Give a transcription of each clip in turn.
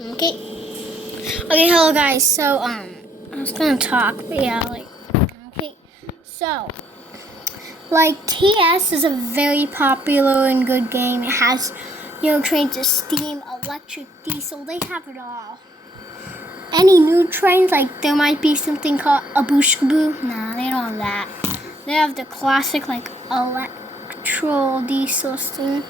Okay. Okay, hello guys. So, I was gonna talk, but yeah, okay. So, TS is a very popular and good game. It has, trains of steam, electric, diesel. They have it all. Any new trains, there might be something called a Booshkaboo. Nah, they don't have that. They have the classic, electro diesel steam.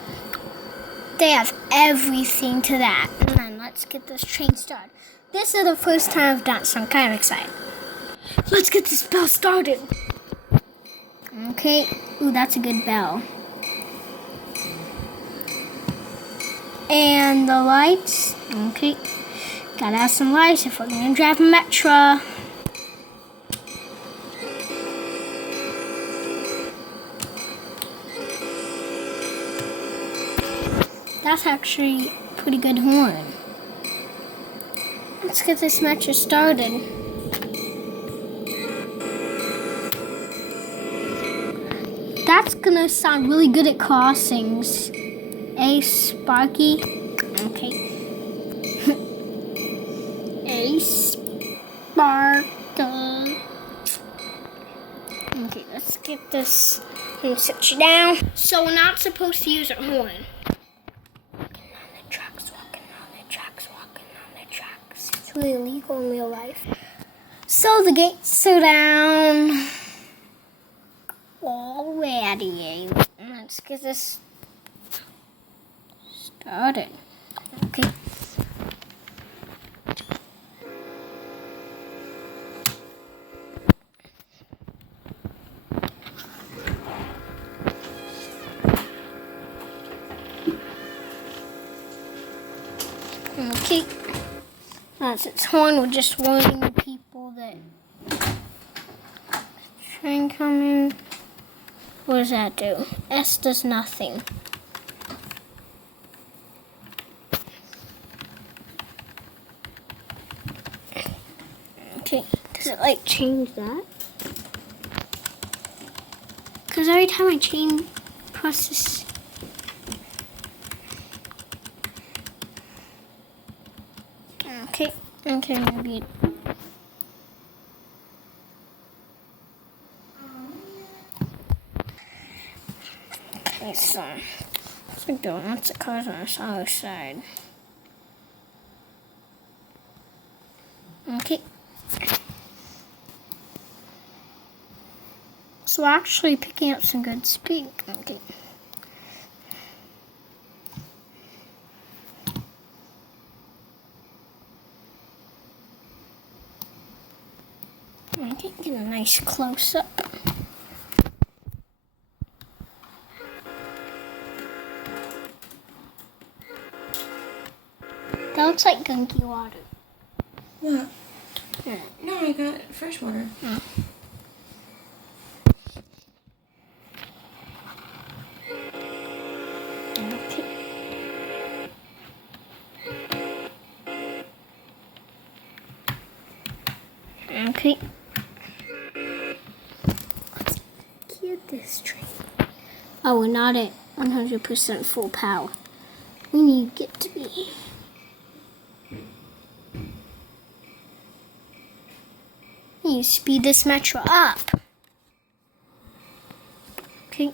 They have everything to that. And then let's get this train started. This is the first time I've done it, so I'm kind of excited. Let's get this bell started. Okay. Ooh, that's a good bell. And the lights. Okay. Gotta have some lights if we're gonna drive Metra. That's actually a pretty good horn. Let's get this Metra started. That's gonna sound really good at crossings. A Sparky. Okay. A Sparky. Okay, let's get this. I'm gonna sit you down. So we're not supposed to use our horn. Walking on the tracks, walking on the tracks, walking on the tracks. It's really illegal in real life. So the gates are down. Already. Let's get this started. Okay. Okay. That's its horn. We're just warning the people that train coming. What does that do? S does nothing. Okay, does it change that? Because every time I change, press this. Okay, maybe. Okay, so it's like doing lots of cars on the other side. Okay. So we're actually picking up some good speed. Okay. Okay, get a nice close up. That looks like gunky water. What? Yeah. No, I got fresh water. Oh. Okay. Okay. Let's get this train. Oh, we're not at 100% full power. We need to get to be. We need to speed this Metra up. Okay.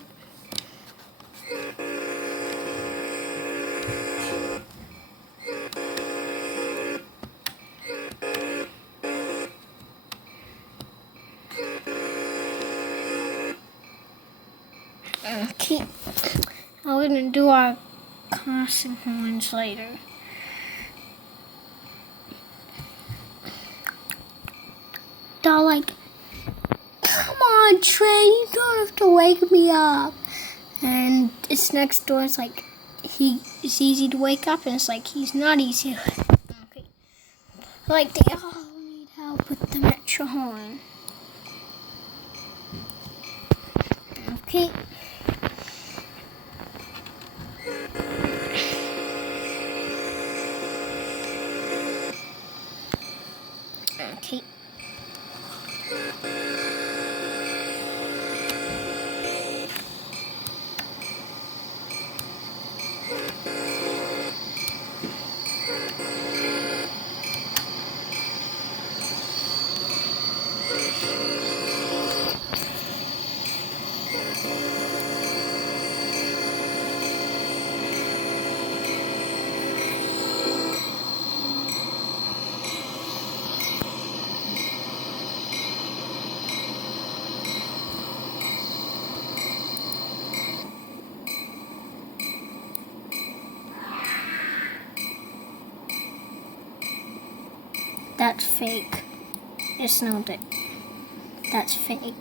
Okay. Now we're gonna do our crossing horns later. They're come on, train, you don't have to wake me up. And it's next door, it's it's easy to wake up, and it's he's not easy. Okay. They all need help with the Metra horn. Okay. Okay. That's fake. It snowed it. That's fake.